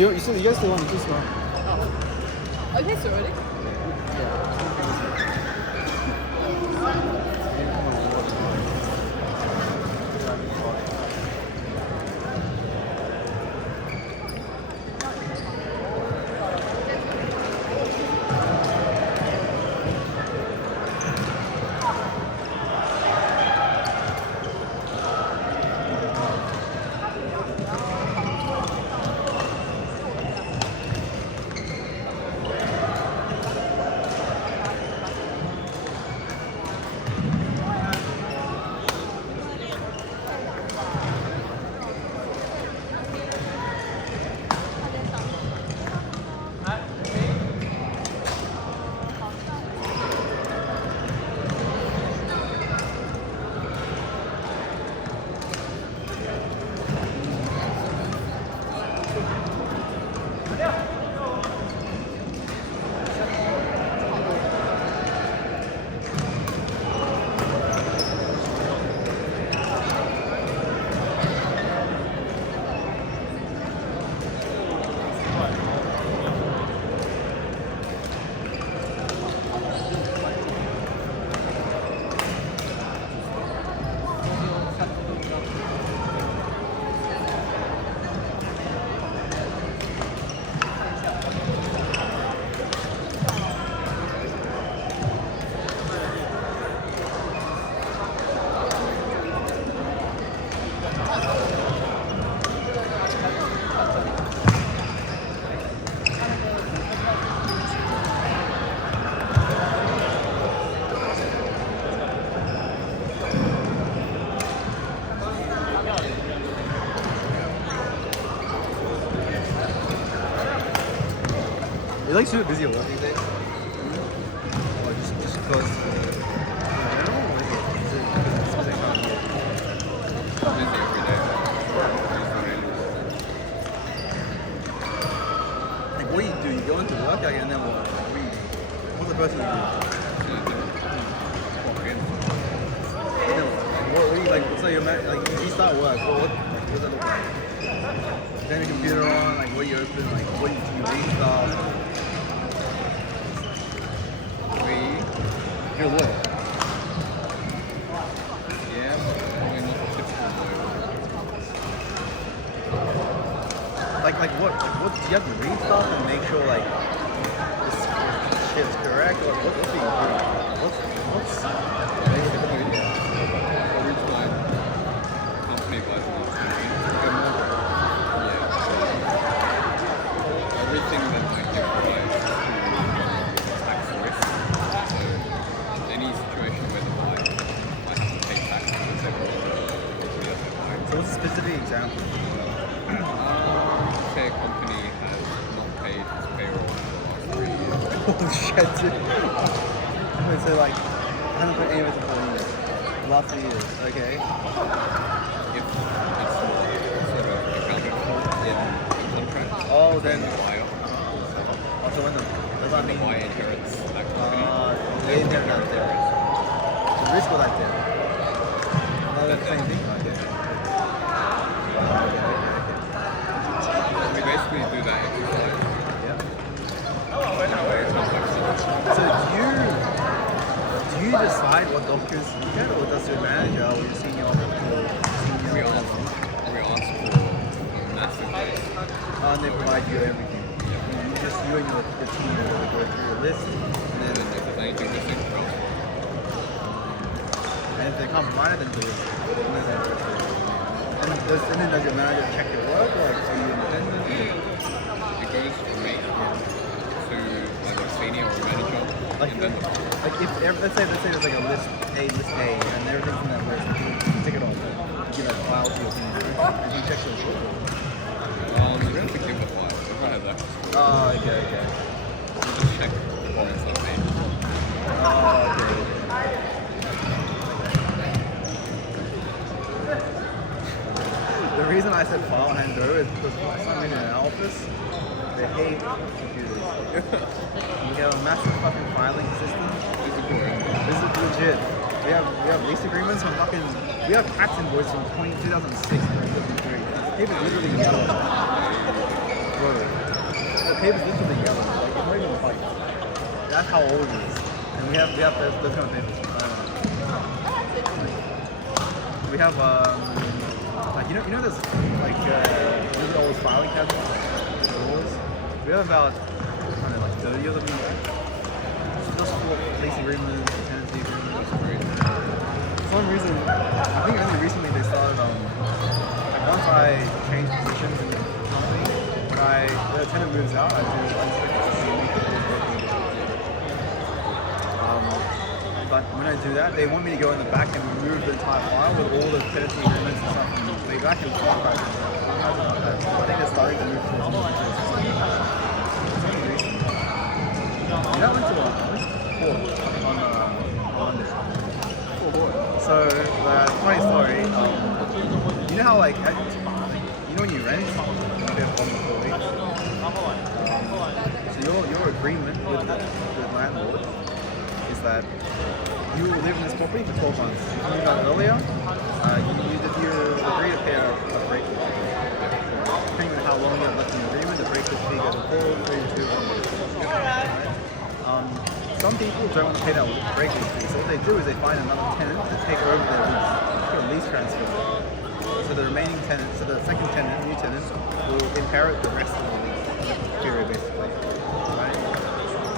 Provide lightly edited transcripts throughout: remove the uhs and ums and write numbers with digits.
You guys still want to smell? I tasted it already. You like super busy at work these days? Or just because in general, or is it because it's the same time of year? Busy every day. Like, what do? You go into work, like, and then what? What's the first thing you do? Walk in. And then what do you like? So you you start work. What does that look like? Turn the computer on. Like, what do you open? Like, what do you read stuff? You're what? Yeah, probably not typical Like what? What do you have to read stuff and make sure like this shit's correct? Or what's being read? What's Basically, every time a company buys an opportunity, everything that I give applies to tax risk. So any situation where the buyer might have to pay tax, it's So what's a specific example? say a company has not paid its payroll in the last 3 years. Oh shit, dude. Wait, so like, I haven't put any of it to the last 3 years. Okay. If it's not sort of accounted for in the contract, Oh, then. the buyer, So when does that the mean? buyer inherits that company. They inherit that there. The risk was like there. No, that's the same thing. Okay. We basically do that exercise. Yeah. In a way, it's not like So do you decide what doctors you get, or does your manager or your senior we ask for massive list. and they provide you everything? You and the team will go through your list, And then if there's anything missing, we'll ask and if they can't provide it, then do it. And then does your manager check your work, or like, are you independent? it goes from me to either a senior or a manager. Like, and then like if let's say there's like a list A, and everything's in that list, you take it off, you give that file to your senior, and he checks your work. we don't have to give the file. We've got that. Oh, okay. We just check the comments I've made. Oh, okay. The reason I said file handle is because for some reason in our office, they hate computers. We have a massive fucking filing system. This is legit. We have lease agreements from we have tax invoices from 2006 and 2003. People literally yell. Bro, the paper's literally yellow. Like, it's not even white. That's how old it is. And we have those kind of papers. We have, like, you know there's, like, those old filing cabinets? Doors? We have about, I don't know, like 30 of them in there. Just for lease agreements, tenancy agreements. For some reason, I think only recently they started, like once I changed positions in the company, when the tenant moves out, I do inspect to see if it is working. But when I do that, they want me to go in the back and remove the entire file with all the tenancy agreements and stuff from way back and forth. I think they're starting to move towards more. You know, I went to a court on Monday. So, funny story. You know how, like, you know when you rent, you get from the 4 weeks. So your agreement with the landlord is that you will live in this property for 12 months. If you moved out earlier, you agree to pay a break fee. Depending on how long you have left in the agreement, the break fee goes to 4, 3, 2, 1. Some people don't want to pay that break fee, so what they do is they find another tenant to take over their lease. It's called a lease transfer. So the remaining tenant, so the second tenant, new tenant, will inherit the rest of the lease period basically. Right?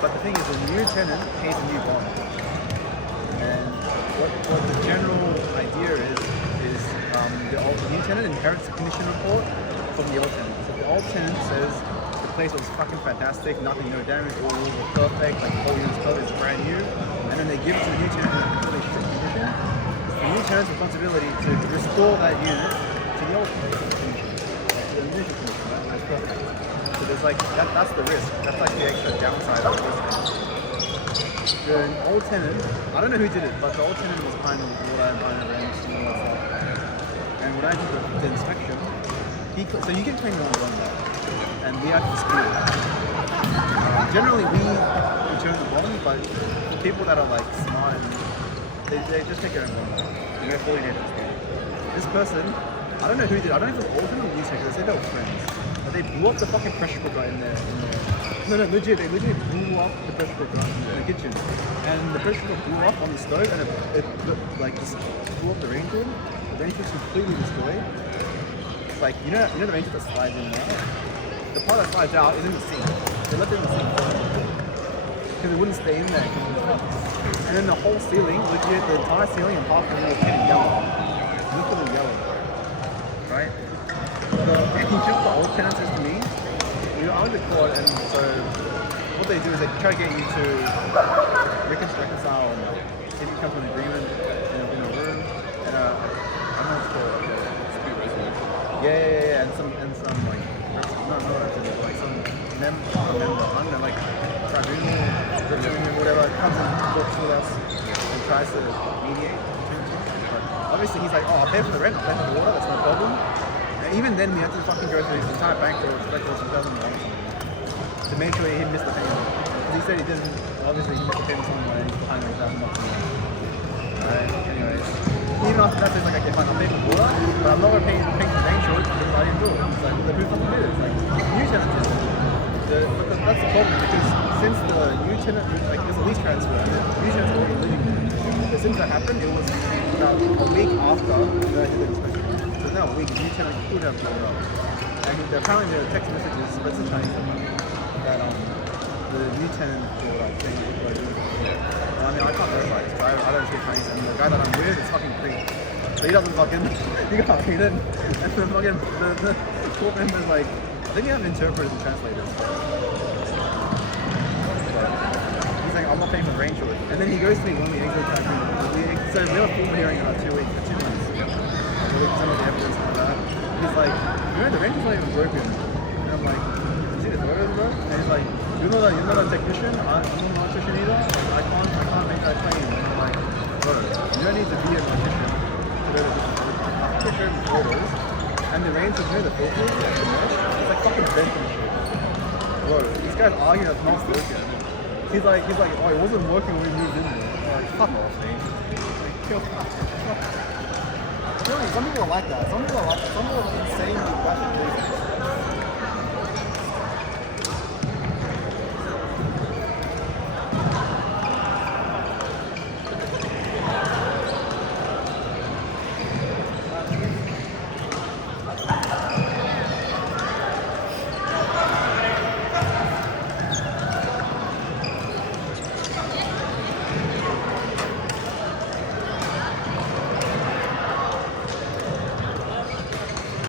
But the thing is, the new tenant pays a new bond. And what the general idea is the new tenant inherits the condition report from the old tenant. So the old tenant says the place was fucking fantastic, nothing, no damage, all rules were perfect, like the whole unit's perfect, it's brand new. And then they give it to the new tenant in a completely shit condition. It's the new tenant's responsibility to restore that unit to the old condition. The initial condition, right? That's perfect. So there's like, that's the risk. That's like the extra downside of this. The old tenant, I don't know who did it, but the old tenant was kind of water and kind of rent and all that stuff. And when I did the inspection, so you can claim one that, and we have to dispute it. Generally, we return the bond, but for people that are like smart, they just take their own bond. And they're fully native. This person, I don't know who did it. I don't know if it was old tenant or new tenant. They said they were friends, but they blew up the fucking pressure cooker in there. No, legit. They literally blew up the pressure cooker in the kitchen, and the pressure cooker blew up on the stove, and it like just blew up the range hood. The range hood's completely destroyed. It's like you know the range hood that slides in and out. The part that slides out is in the sink. They left it in the sink because it wouldn't stay in there. And then the whole ceiling, legit, the entire ceiling and half the wall painted yellow. Look at the yellow, right? The old tenants is to me. We were under court, and so what they do is they try to get you to reconcile and see if you come to an agreement in a room. And I don't know what's called. Dispute resolution. Yeah, and some like like some member, I don't know, like tribunal, whatever, comes and talks with us and tries to mediate. But obviously he's like, oh, I'll pay for the rent, I'll pay for the water, that's no problem. And even then we had to fucking go through his entire bank bill, which was like $2,000 to make sure he missed the payment. Because he said he didn't, obviously he missed the payment somewhere and he's behind $1,000 more. Alright, anyways. Even after that, it's like, okay, fine, I'll pay for the water, but I'm not going to pay for the range hood because I didn't do it. It's like, the who fucking did it? It's like, new tenant did it. That's the problem, because since the new tenant, like, there's a lease transfer, and the new tenant's already living there. But since that happened, it was about a week after the inspection. So now a week, the new tenant could have blown up. And apparently there are text messages, but it's in Chinese somewhere, that the new tenant brought up saying it was I mean, I can't verify this, but I don't speak Chinese, and the guy that I'm with is fucking Greek. So he doesn't fucking, he can't read it. And the fucking, the court member's like, I think you have interpreters and translators. But he's like, I'm not paying for the range hood. And then he goes to me when we exit the country. So we have a full hearing in about 2 weeks, 2 months. We look at some of the evidence and all that. He's like, you know, the range is not even broken. And I'm like, you see the photos, bro? And he's like, you're not a technician, I'm not an electrician either. I can't make that claim. And I'm like, bro, you don't need to be an electrician to go to this. I can show him the photos. And the range is near the filters, it's like fucking bent and shit. Bro, these guys arguing that it's not broken. He's like, oh, it wasn't working when we moved in there. I'm like, fuck off, man. Like, chill. Really, some people are like that. Some people are insanely bashing police.